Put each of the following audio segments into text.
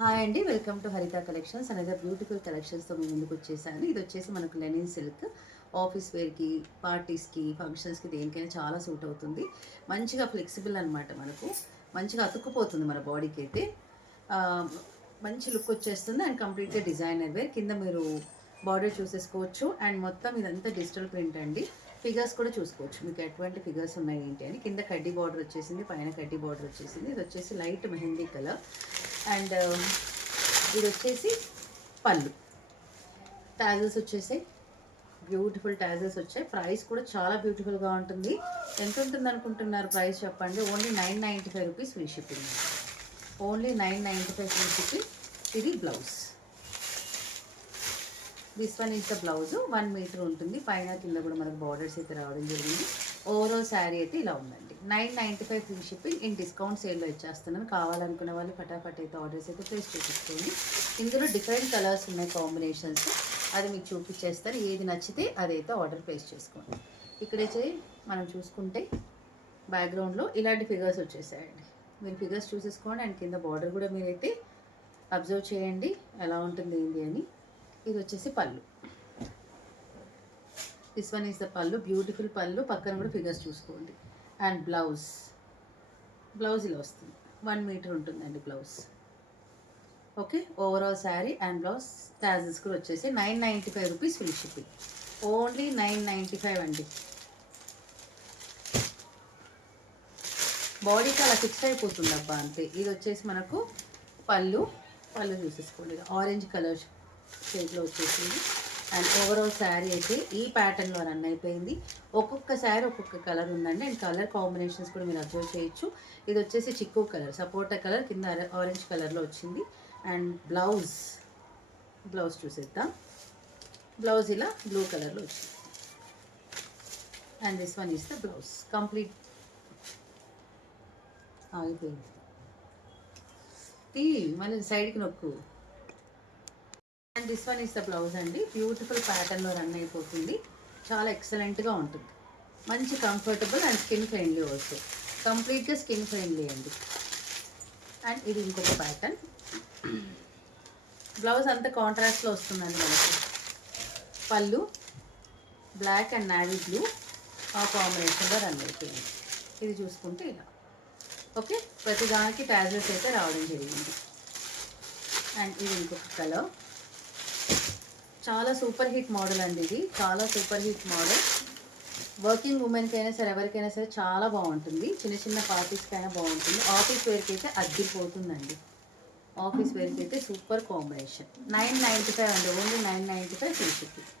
Hi అండి, welcome to Haritha collections. Another beautiful కలెక్షన్స్తో మేము ముందుకు వచ్చేసాను. ఇది వచ్చేసి మనకు లెనిన్ సిల్క్, ఆఫీస్ వేర్కి, పార్టీస్కి, ఫంక్షన్స్కి దేనికైనా చాలా సూట్ అవుతుంది. మంచిగా ఫ్లెక్సిబుల్ అనమాట. మనకు మంచిగా అతుక్కుపోతుంది మన బాడీకి అయితే. మంచి లుక్ వచ్చేస్తుంది అండ్ కంప్లీట్గా డిజైనర్ వేర్. కింద మీరు బార్డర్ చూసేసుకోవచ్చు అండ్ మొత్తం ఇదంతా డిజిటల్ ప్రింట్ అండి. ఫిగర్స్ కూడా చూసుకోవచ్చు మీకు ఎటువంటి ఫిగర్స్ ఉన్నాయి ఏంటి అని. కింద కడ్డీ బార్డర్ వచ్చేసింది, పైన కడ్డీ బార్డర్ వచ్చేసింది. ఇది వచ్చేసి లైట్ మెహందీ కలర్ అండ్ ఇది వచ్చేసి పళ్ళు. టాజల్స్ వచ్చేసాయి, బ్యూటిఫుల్ టాజల్స్ వచ్చాయి. ప్రైస్ కూడా చాలా బ్యూటిఫుల్గా ఉంటుంది. ఎంత ఉంటుంది అనుకుంటున్నారు ప్రైస్ చెప్పండి? Only 995 rupees free shipping. Only 995 free shipping. ఇది blouse. This one is the blouse. 1 metre ఉంటుంది. పైన కింద కూడా మనకు బార్డర్స్ అయితే రావడం జరిగింది. ఓవరాల్ శారీ అయితే ఇలా ఉందండి. 995 ఫ్రీ షిప్పింగ్. ఇన్ డిస్కౌంట్ సేల్లో ఇచ్చేస్తున్నాను. కావాలనుకునే వాళ్ళు ఫటాఫట్ అయితే ఆర్డర్స్ అయితే ప్లేస్ చేసేసుకోండి. ఇందులో డిఫరెంట్ కలర్స్ ఉన్నాయి, కాంబినేషన్స్. అది మీకు చూపించేస్తాను. ఏది నచ్చితే అదైతే ఆర్డర్ ప్లేస్ చేసుకోండి. ఇక్కడైతే మనం చూసుకుంటే బ్యాక్గ్రౌండ్లో ఇలాంటి ఫిగర్స్ వచ్చేసాయండి. మీరు ఫిగర్స్ చూసేసుకోండి అండ్ కింద బార్డర్ కూడా మీరైతే అబ్జర్వ్ చేయండి ఎలా ఉంటుంది ఏంటి అని. ఇది వచ్చేసి పళ్ళు. దిస్ వన్ ఈస్ ద పళ్ళు, బ్యూటిఫుల్ పళ్ళు. పక్కన కూడా ఫిగర్స్ చూసుకోండి. అండ్ బ్లౌజ్ ఇలా వస్తుంది. 1 మీటర్ ఉంటుందండి blouse. Okay, overall sari and blouse tassels కూడా వచ్చేసి 995 రూపీస్ ఫ్రీ షిప్పింగ్. ఓన్లీ 995 అండి. బాడీకి అలా ఫిక్స్ అయిపోతుంది అబ్బా అంతే. ఇది వచ్చేసి మనకు పళ్ళు చూసేసుకోండి. ఆరెంజ్ కలర్ షేడ్లో వచ్చేసింది. అండ్ ఓవరాల్ శారీ అయితే ఈ ప్యాటర్న్లో రన్ అయిపోయింది. ఒక్కొక్క శారీ ఒక్కొక్క కలర్ ఉందండి అండ్ కలర్ కాంబినేషన్స్ కూడా మీరు అబ్జర్వ్ చేయొచ్చు. ఇది వచ్చేసి చిక్కు కలర్, సపోటా కలర్, కింద ఆరెంజ్ కలర్లో వచ్చింది. అండ్ బ్లౌజ్ చూసేద్దాం. బ్లౌజ్ ఇలా బ్లూ కలర్లో వచ్చింది. And this one is the blouse. Complete అయిపోయింది. మళ్ళీ సైడ్కి నొక్కు. And this one is the blouse అండి. బ్యూటిఫుల్ ప్యాటర్న్లో రన్ అయిపోతుంది. చాలా ఎక్సలెంట్గా ఉంటుంది. మంచి comfortable and skin friendly also. కంప్లీట్గా స్కిన్ ఫ్రెండ్లీ అండి. అండ్ ఇది ఇంకొక ప్యాటర్న్. బ్లౌజ్ అంతా కాంట్రాస్ట్లో వస్తుందండి మనకి. పళ్ళు బ్లాక్ అండ్ నావీ బ్లూ ఆ కాంబినేషన్లో రన్ అయిపోయింది. ఇది చూసుకుంటే ఇలా. ఓకే, ప్రతి దానికి టాజల్స్ అయితే రావడం జరిగింది. అండ్ ఇది ఇంకొక కలర్. చాలా సూపర్ హిట్ మోడల్ అండి ఇది. చాలా సూపర్ హిట్ మోడల్. వర్కింగ్ ఉమెన్కి అయినా సరే, ఎవరికైనా సరే చాలా బాగుంటుంది. చిన్న చిన్న పార్టీస్కి అయినా బాగుంటుంది. ఆఫీస్ వేర్కి అయితే అద్దిపోతుందండి. ఆఫీస్ వేర్కి అయితే సూపర్ కాంబినేషన్. 995 అండి. Only 995 free shipping.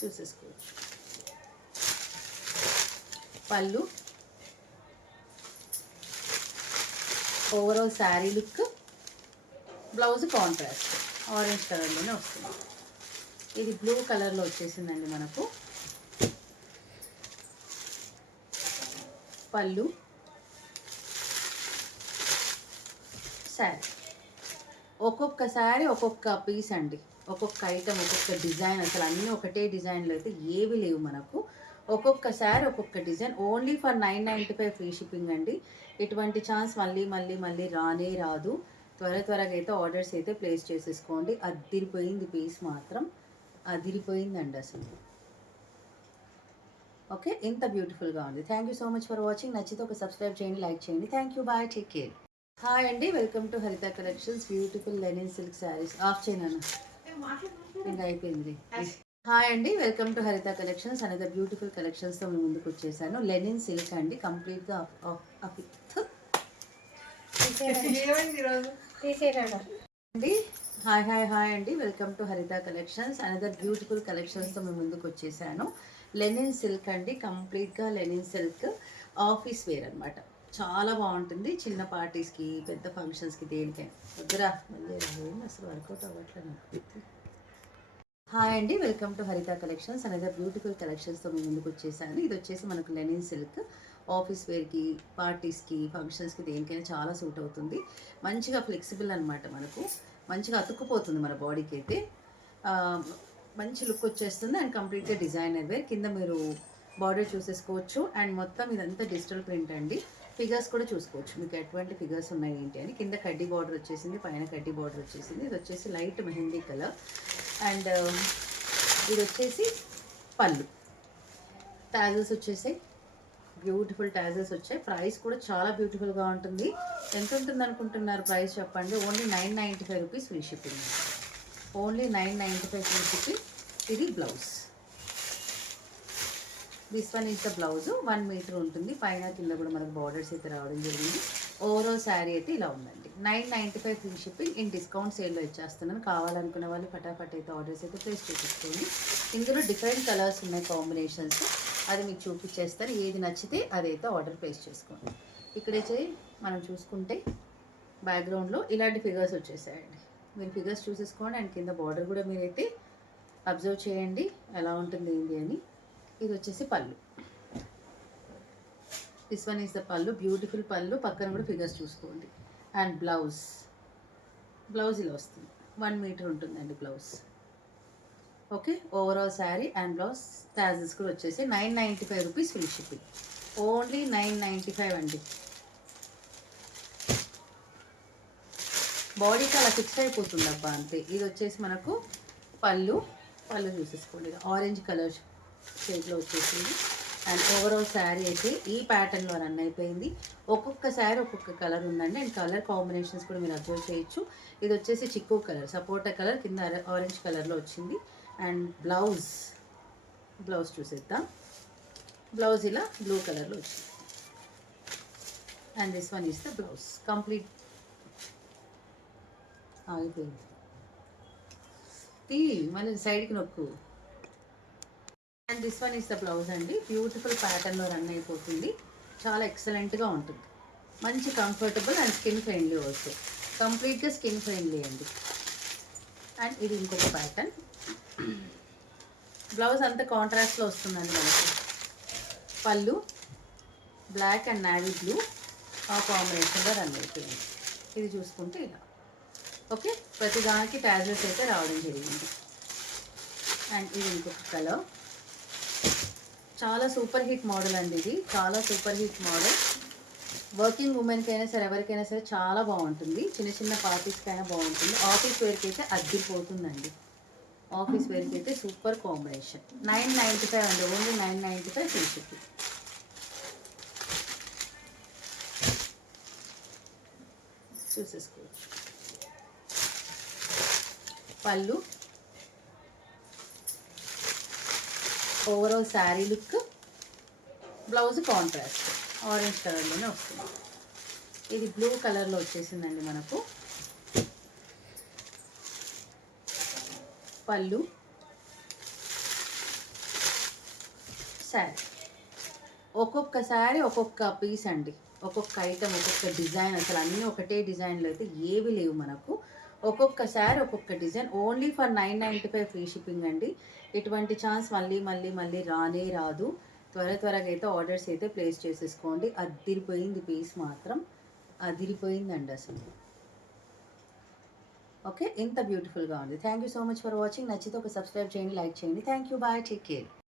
చూసేసుకోవచ్చు. పళ్ళు, overall sari look, blouse contrast orange కలర్లోనే వస్తుంది. ఇది బ్లూ కలర్లో వచ్చేసిందండి మనకు. పళ్ళు, శారీ. ఒక్కొక్క శారీ ఒక్కొక్క పీస్ అండి. ఒక్కొక్క ఐటమ్, ఒక్కొక్క డిజైన్. అసలు అన్నీ ఒకటే డిజైన్లో అయితే ఏవి లేవు మనకు. ఒక్కొక్క శారీ ఒక్కొక్క design. Only for 995 free shipping అండి. ఇటువంటి ఛాన్స్ మళ్ళీ రానే రాదు. త్వరగా అయితే ఆర్డర్స్ అయితే ప్లేస్ చేసేసుకోండి. అదిరిపోయింది పీస్ మాత్రం, అదిరిపోయిందండి అసలు. ఓకే, ఇంత బ్యూటిఫుల్గా ఉంది. Thank you so much for watching. నచ్చితే ఒక సబ్స్క్రైబ్ చేయండి, లైక్ చేయండి. Thank you, bye, take care. Hi అండి, welcome to Haritha collections. Beautiful linen silk sarees. Off చేయను, ఇంకా అయిపోయింది. హాయ్ అండి, welcome to Haritha collections. Another beautiful కలెక్షన్స్తో మేము ముందుకు వచ్చేసాను. లెనిన్ సిల్క్ అండి, కంప్లీట్గా అండి. హాయ్ అండి, welcome to Haritha collections. Another beautiful కలెక్షన్స్తో మేము ముందుకు వచ్చేసాను. లెనిన్ సిల్క్ అండి, కంప్లీట్గా లెనిన్ సిల్క్. ఆఫీస్ వేర్ అనమాట. చాలా బాగుంటుంది. చిన్న పార్టీస్కి, పెద్ద ఫంక్షన్స్కి, దేనికైనా. వద్దురా మళ్ళీ అసలు వర్కౌట్ అవ్వట్లేదు. హాయ్ అండి, welcome to Haritha collections. Another beautiful కలెక్షన్స్తో మేము ముందుకు వచ్చేసాను. ఇది వచ్చేసి మనకు లెనిన్ సిల్క్. ఆఫీస్ వేర్కి, పార్టీస్కి, ఫంక్షన్స్కి దేనికైనా చాలా సూట్ అవుతుంది. మంచిగా ఫ్లెక్సిబుల్ అనమాట. మనకు మంచిగా అతుక్కుపోతుంది మన బాడీకి అయితే. మంచి లుక్ వచ్చేస్తుంది అండ్ కంప్లీట్గా డిజైనర్ వేర్. కింద మీరు బార్డర్ చూసేసుకోవచ్చు అండ్ మొత్తం ఇదంతా డిజిటల్ ప్రింట్ అండి. ఫిగర్స్ కూడా చూసుకోవచ్చు మీకు ఎటువంటి ఫిగర్స్ ఉన్నాయి ఏంటి అని. కింద కడ్డీ బార్డర్ వచ్చేసింది, పైన కడ్డీ బార్డర్ వచ్చేసింది. ఇది వచ్చేసి లైట్ మెహందీ కలర్. అండ్ ఇది వచ్చేసి పళ్ళు. టాజల్స్ వచ్చేసాయి, బ్యూటిఫుల్ టాజల్స్ వచ్చాయి. ప్రైస్ కూడా చాలా బ్యూటిఫుల్గా ఉంటుంది. ఎంత ఉంటుంది అనుకుంటున్నారు ప్రైస్ చెప్పండి? Only 995 rupees free shipping. Only 995 free shipping. ఇది blouse. This one is the blouse. 1 metre ఉంటుంది. పైన కింద కూడా మనకు బార్డర్స్ అయితే రావడం జరిగింది. ఓవరాల్ శారీ అయితే ఇలా ఉందండి. 995 ఫ్రీ షిప్పింగ్. ఇన్ డిస్కౌంట్ సేల్లో ఇచ్చేస్తున్నాను. కావాలనుకున్న వాళ్ళు ఫటాఫట్ అయితే ఆర్డర్స్ అయితే ప్లేస్ చేసేసుకోండి. ఇందులో డిఫరెంట్ కలర్స్ ఉన్నాయి, కాంబినేషన్స్. అది మీకు చూపించేస్తారు. ఏది నచ్చితే అదైతే ఆర్డర్ ప్లేస్ చేసుకోండి. ఇక్కడైతే మనం చూసుకుంటే బ్యాక్గ్రౌండ్లో ఇలాంటి ఫిగర్స్ వచ్చేసాయండి. మీరు ఫిగర్స్ చూసేసుకోండి. అండ్ కింద బార్డర్ కూడా మీరైతే అబ్జర్వ్ చేయండి ఎలా ఉంటుంది ఏంటి అని. ఇది వచ్చేసి పళ్ళు. దిస్ వన్ ఈస్ ద పళ్ళు. బ్యూటిఫుల్ పళ్ళు. పక్కన కూడా ఫిగర్స్ చూసుకోండి. అండ్ బ్లౌజ్ ఇలా వస్తుంది. 1 మీటర్ ఉంటుందండి blouse. Okay, overall sari and blouse tassels కూడా వచ్చేసి 995 రూపీస్ ఫ్రీ షిప్పింగ్. ఓన్లీ 995 అండి. బాడీకి అలా ఫిక్స్ అయిపోతుంది అబ్బా అంతే. ఇది వచ్చేసి మనకు పళ్ళు చూసేసుకోండి. ఆరెంజ్ కలర్ షేడ్లో వచ్చేసింది. అండ్ ఓవరాల్ శారీ అయితే ఈ ప్యాటర్న్లో రన్ అయిపోయింది. ఒక్కొక్క శారీ ఒక్కొక్క కలర్ ఉందండి. అండ్ కలర్ కాంబినేషన్స్ కూడా మీరు అబ్జర్వ్ చేయొచ్చు. ఇది వచ్చేసి చిక్కు కలర్, సపోటా కలర్, కింద ఆరెంజ్ కలర్లో వచ్చింది. అండ్ బ్లౌజ్ చూసేద్దాం. బ్లౌజ్ ఇలా బ్లూ కలర్లో వచ్చింది. And this one is the blouse. Complete అయిపోయింది. మళ్ళీ సైడ్కి నొక్కు. And this one is the blouse అండి. బ్యూటిఫుల్ ప్యాటర్న్లో రన్ అయిపోతుంది. చాలా ఎక్సలెంట్గా ఉంటుంది. మంచి comfortable and skin friendly also. కంప్లీట్గా స్కిన్ ఫ్రెండ్లీ అండి. అండ్ ఇది ఇంకొక ప్యాటర్న్. బ్లౌజ్ అంతా కాంట్రాస్ట్లో వస్తుందండి మనకి. పళ్ళు బ్లాక్ అండ్ నావీ బ్లూ ఆ కాంబినేషన్లో రన్ అయిపోయింది. ఇది చూసుకుంటే ఇలా. ఓకే, ప్రతి దానికి టాజల్స్ అయితే రావడం జరిగింది. అండ్ ఇది ఇంకొక కలర్. చాలా సూపర్ హిట్ మోడల్ అండి ఇది. చాలా సూపర్ హిట్ మోడల్. వర్కింగ్ ఉమెన్కి అయినా సరే, ఎవరికైనా సరే చాలా బాగుంటుంది. చిన్న చిన్న పార్టీస్కి అయినా బాగుంటుంది. ఆఫీస్ వేర్కి అయితే అద్దిపోతుందండి. ఆఫీస్ వేర్కి అయితే సూపర్ కాంబినేషన్. 995 అండి. Only 995 free shipping. చూసేసుకోవచ్చు. పళ్ళు, overall sari look, blouse contrast orange కలర్లోనే వస్తుంది. ఇది బ్లూ కలర్లో వచ్చేసిందండి మనకు. పళ్ళు, శారీ. ఒక్కొక్క శారీ ఒక్కొక్క పీస్ అండి. ఒక్కొక్క ఐటమ్, ఒక్కొక్క డిజైన్. అసలు అన్నీ ఒకటే డిజైన్లో అయితే ఏవి లేవు మనకు. ఒక్కొక్క శారీ ఒక్కొక్క design. Only for 995 free shipping అండి. ఇటువంటి ఛాన్స్ మళ్ళీ రానే రాదు. త్వరగా అయితే ఆర్డర్స్ అయితే ప్లేస్ చేసేసుకోండి. అదిరిపోయింది పీస్ మాత్రం. అదిరిపోయిందండి అసలు. ఓకే, ఇంత బ్యూటిఫుల్గా ఉంది. Thank you so much for watching. నచ్చితే ఒక సబ్స్క్రైబ్ చేయండి, లైక్ చేయండి. Thank you, bye, take care.